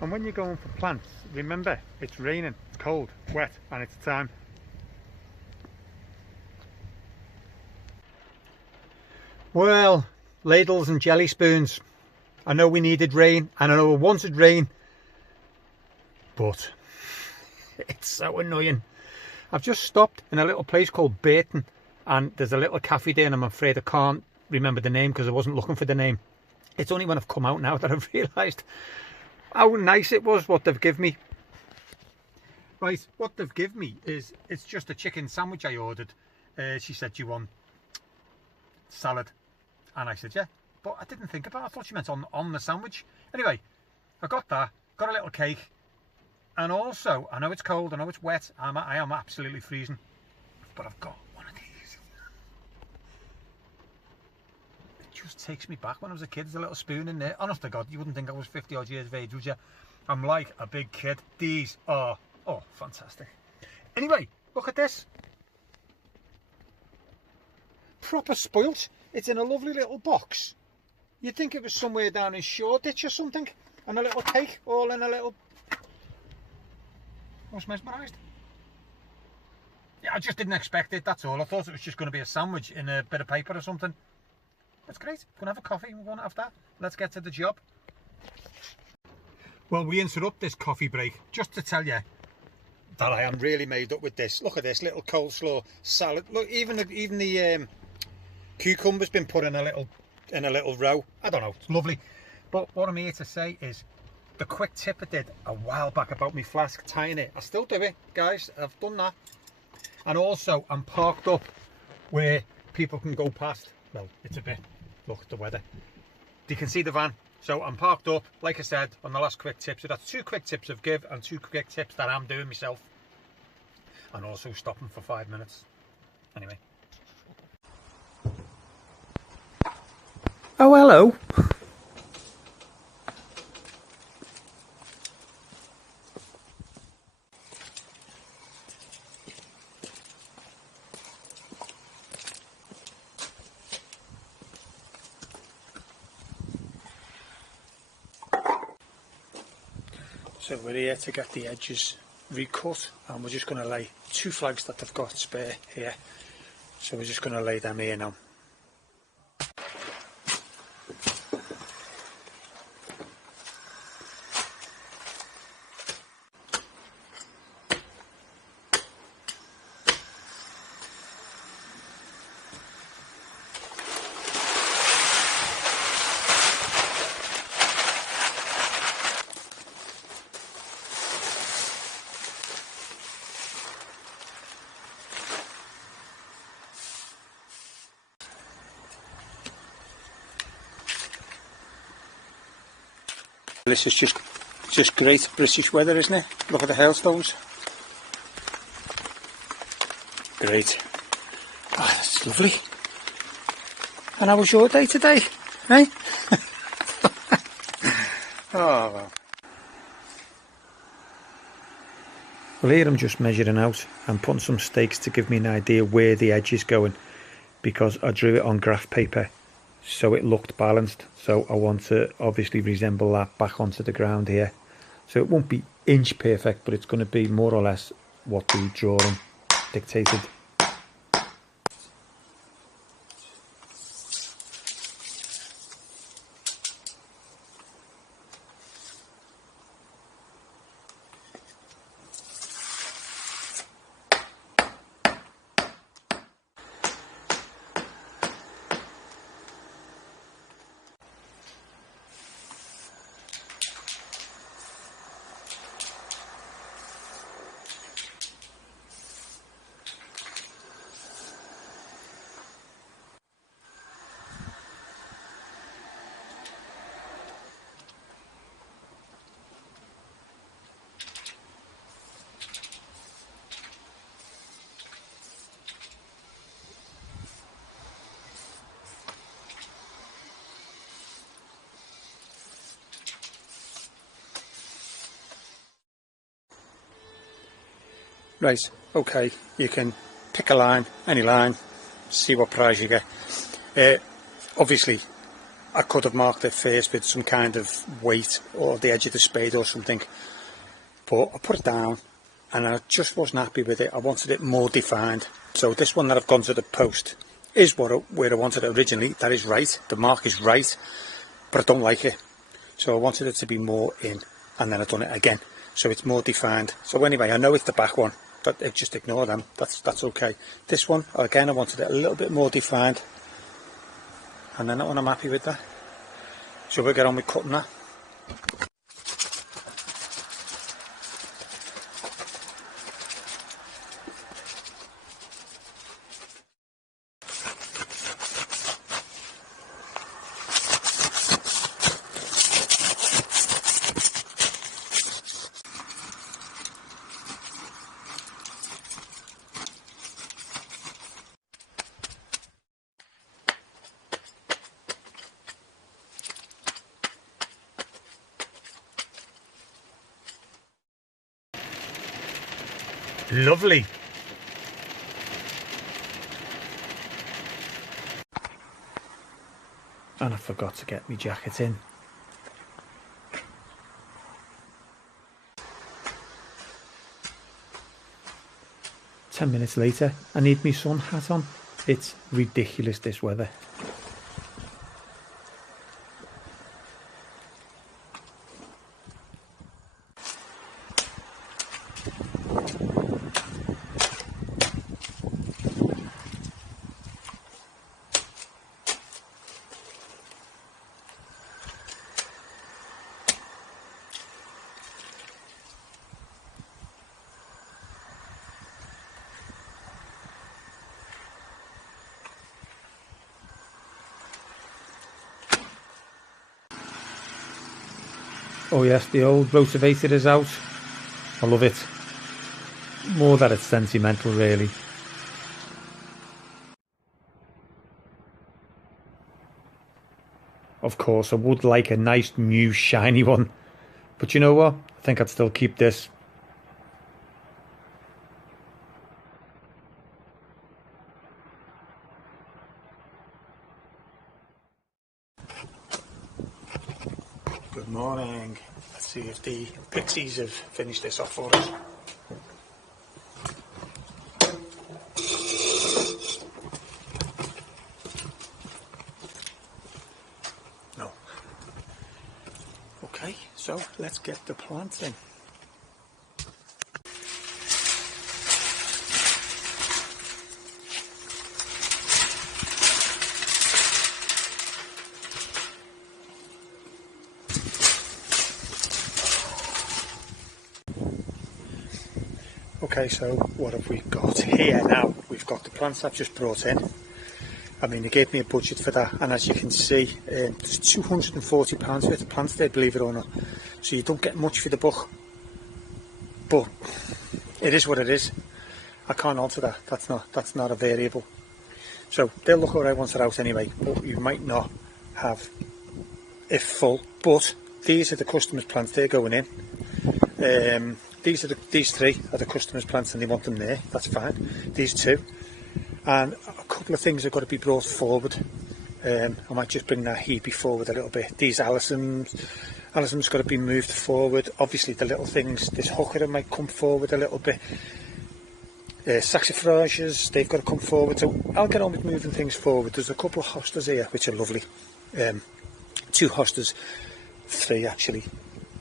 And when you're going for plants, remember, it's raining, it's cold, wet, and it's time. Well, ladles and jelly spoons. I know we needed rain, and I know we wanted rain, but it's so annoying. I've just stopped in a little place called Burton, and there's a little cafe there, and I'm afraid I can't remember the name because I wasn't looking for the name. It's only when I've come out now that I've realised how nice it was what they've given me. Right, what they've given me is, it's just a chicken sandwich I ordered. She said, do you want salad? And I said, yeah, but I didn't think about it. I thought she meant on the sandwich. Anyway, I got that, got a little cake, and also, I know it's cold, I know it's wet, I am absolutely freezing, but I've got one of these. It just takes me back when I was a kid. There's a little spoon in there. Honest to God, you wouldn't think I was 50 odd years of age, would you? I'm like a big kid. These are, oh, fantastic. Anyway, look at this. Proper spoilt. It's in a lovely little box. You'd think it was somewhere down in Shoreditch or something. And a little cake, all in a little... I was mesmerised. Yeah, I just didn't expect it, that's all. I thought it was just going to be a sandwich in a bit of paper or something. That's great. We're going to have a coffee. We're going to have that. Let's get to the job. Well, we interrupt this coffee break just to tell you that I am really made up with this. Look at this little coleslaw salad. Look, even the cucumber's been put in a little row. I don't know, it's lovely. But what I'm here to say is the quick tip I did a while back about my flask tying it. I still do it, guys. I've done that. And also, I'm parked up where people can go past. Well, it's a bit, look at the weather. You can see the van. So I'm parked up, like I said, on the last quick tip. So that's 2 quick tips I've given and 2 quick tips that I'm doing myself. And also stopping for 5 minutes. Anyway. Oh, hello. So we're here to get the edges recut, and we're just going to lay 2 flags that they've got spare here. So we're just going to lay them here now. This is just great British weather, isn't it? Look at the hailstones. Great. Oh, that's lovely. And how was your day today? Eh? Oh, well. Well, here I'm just measuring out and putting some stakes to give me an idea where the edge is going, because I drew it on graph paper so it looked balanced. So I want to obviously resemble that back onto the ground here. So it won't be inch perfect, but it's going to be more or less what the drawing dictated. Right, okay, you can pick a line, any line, see what price you get. Obviously, I could have marked it first with some kind of weight or the edge of the spade or something, but I put it down and I just wasn't happy with it. I wanted it more defined. So this one that I've gone to the post is where I wanted it originally. That is right, the mark is right, but I don't like it. So I wanted it to be more in, and then I've done it again, so it's more defined. So anyway, I know it's the back one, but just ignore them, that's okay. This one, again, I wanted it a little bit more defined, and then that one I'm happy with that. So we'll get on with cutting that. Lovely. And I forgot to get my jacket in. Ten minutes later, I need my sun hat on. It's ridiculous, this weather. Oh yes, the old rotavator is out. I love it. More that it's sentimental, really. Of course, I would like a nice new shiny one. But you know what? I think I'd still keep this. Good morning. Let's see if the pixies have finished this off for us. No. Okay, so let's get the plants in. Okay, so what have we got here now? We've got the plants I've just brought in. I mean, they gave me a budget for that, and as you can see, there's £240 worth of plants there, believe it or not. So you don't get much for the buck, but it is what it is. I can't alter that. That's not a variable. So they'll look alright once they're out anyway, but you might not have it full. But these are the customers' plants, they're going in. These three are the customers' plants and they want them there, that's fine. These two, and a couple of things have got to be brought forward. I might just bring that Hebe forward a little bit. These Alison's got to be moved forward. Obviously the little things, this hooker might come forward a little bit. Saxifrages, they've got to come forward, so I'll get on with moving things forward. There's a couple of hostas here which are lovely. Two hostas, three actually.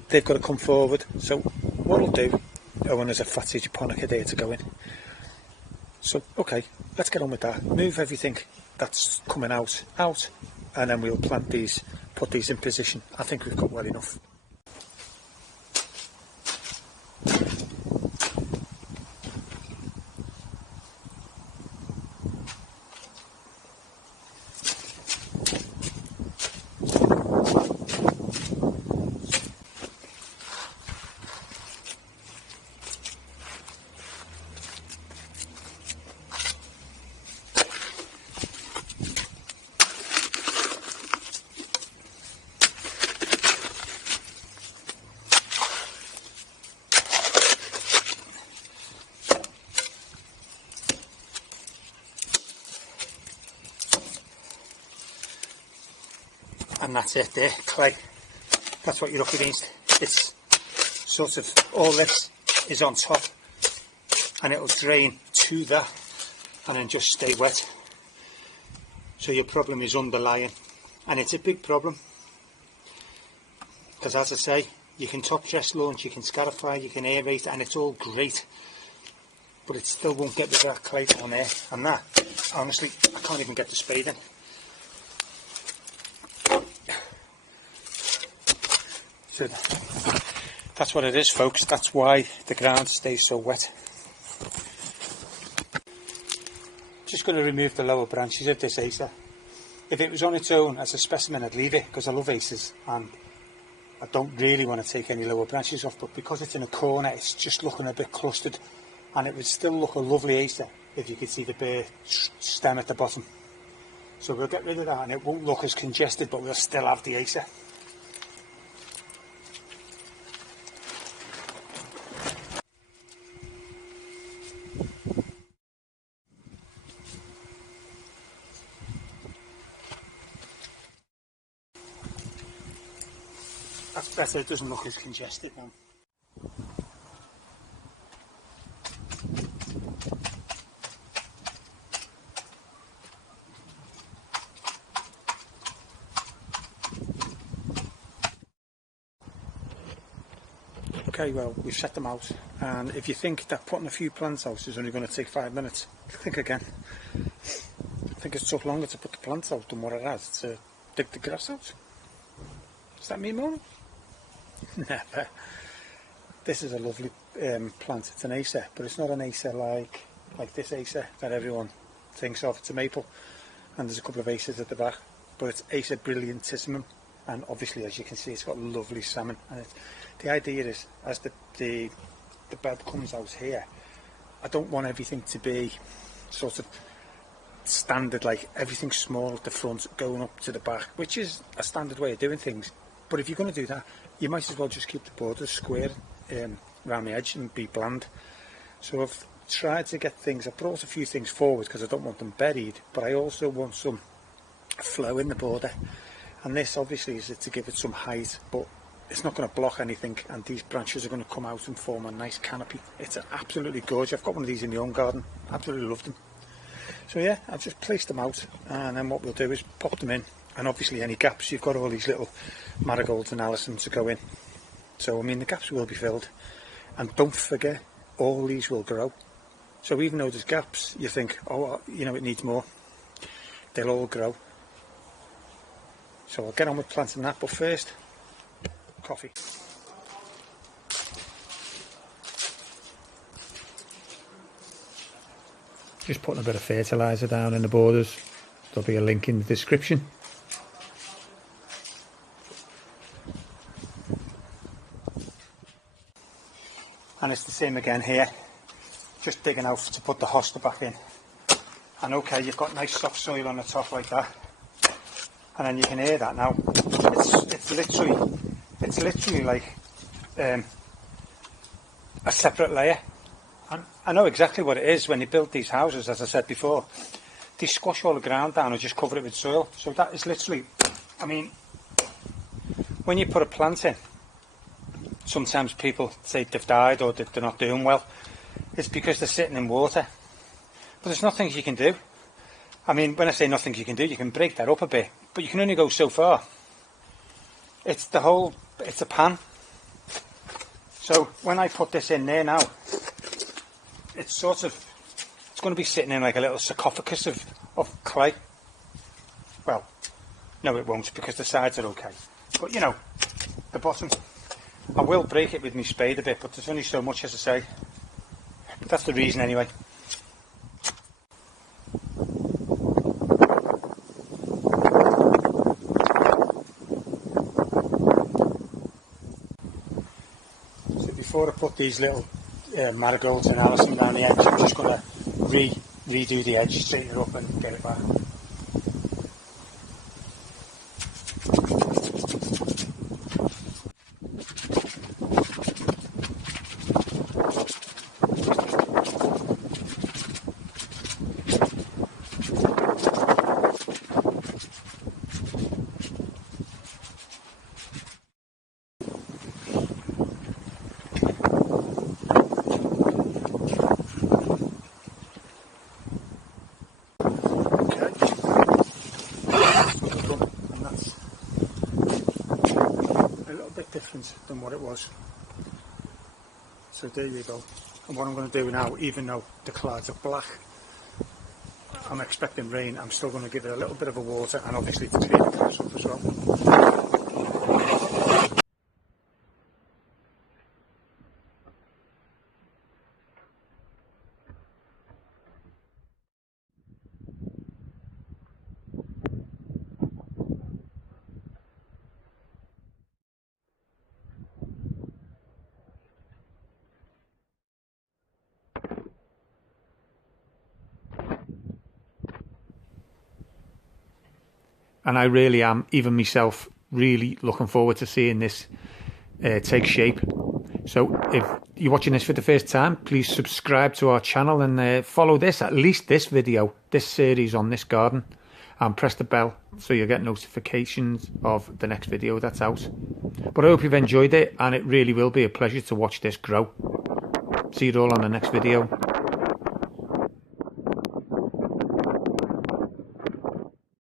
They've got to come forward, so what I'll do, oh, and there's a Fatsia japonica there to go in. So, okay, let's get on with that. Move everything that's coming out, and then we'll plant these, put these in position. I think we've got well enough. and that's it there, clay. That's what you're up against. It's sort of, all this is on top and it'll drain to that and then just stay wet. So your problem is underlying, and it's a big problem because, as I say, you can top dress launch, you can scarify, you can aerate, and it's all great, but it still won't get rid of that clay on there. And that, honestly, I can't even get the spade in. So that's what it is, folks. That's why the ground stays so wet. Just going to remove the lower branches of this acer. If it was on its own as a specimen, I'd leave it because I love acers and I don't really want to take any lower branches off, but because it's in a corner, it's just looking a bit clustered, and it would still look a lovely acer if you could see the bare stem at the bottom. So we'll get rid of that and it won't look as congested, but we'll still have the acer. That's better, it doesn't look as congested now. Okay, well, we've set them out, and if you think that putting a few plants out is only going to take 5 minutes, think again. I think it's took longer to put the plants out than what it has to dig the grass out. Does that mean more? Never. This is a lovely plant. It's an acer, but it's not an acer like this acer that everyone thinks of. It's a maple, and there's a couple of acers at the back, but it's Acer brilliantissimum, and obviously, as you can see, it's got lovely salmon. And the idea is, as the bed comes out here, I don't want everything to be sort of standard, like everything small at the front going up to the back, which is a standard way of doing things. But if you're going to do that, you might as well just keep the borders square around the edge and be bland. So I've tried to get things, I brought a few things forward because I don't want them buried, but I also want some flow in the border. And this obviously is to give it some height, but it's not going to block anything, and these branches are going to come out and form a nice canopy. It's absolutely gorgeous. I've got one of these in the own garden, absolutely love them. So yeah, I've just placed them out, and then what we'll do is pop them in. And obviously any gaps, you've got all these little marigolds and alyssums to go in. So I mean, the gaps will be filled, and don't forget, all these will grow. So even though there's gaps, you think, oh, you know, it needs more, they'll all grow. So I'll get on with planting that, but first, coffee. Just putting a bit of fertiliser down in the borders. There'll be a link in the description. And it's the same again here, just digging out to put the hosta back in. And okay, you've got nice soft soil on the top like that, and then you can hear that now. It's literally like a separate layer. And I know exactly what it is. When you build these houses, as I said before, they squash all the ground down and just cover it with soil. So that is literally, I mean, when you put a plant in, sometimes people say they've died or that they're not doing well. It's because they're sitting in water. But there's nothing you can do. I mean, when I say nothing you can do, you can break that up a bit, but you can only go so far. It's a pan. So when I put this in there now, it's going to be sitting in like a little sarcophagus of clay. Well, no it won't, because the sides are okay. But you know, the bottom, I will break it with my spade a bit, but there's only so much, as I say. But that's the reason anyway. So before I put these little marigolds and alyssum down the edge, I'm just going to redo the edge, straighten it up and get it back. different than what it was. So there you go. And what I'm going to do now, even though the clouds are black, I'm expecting rain, I'm still going to give it a little bit of a water, and obviously to clear the grass up as well. And I really am, even myself, really looking forward to seeing this take shape. So if you're watching this for the first time, please subscribe to our channel and follow this, at least this video, this series on this garden, and press the bell so you'll get notifications of the next video that's out. But I hope you've enjoyed it, and it really will be a pleasure to watch this grow. See you all on the next video.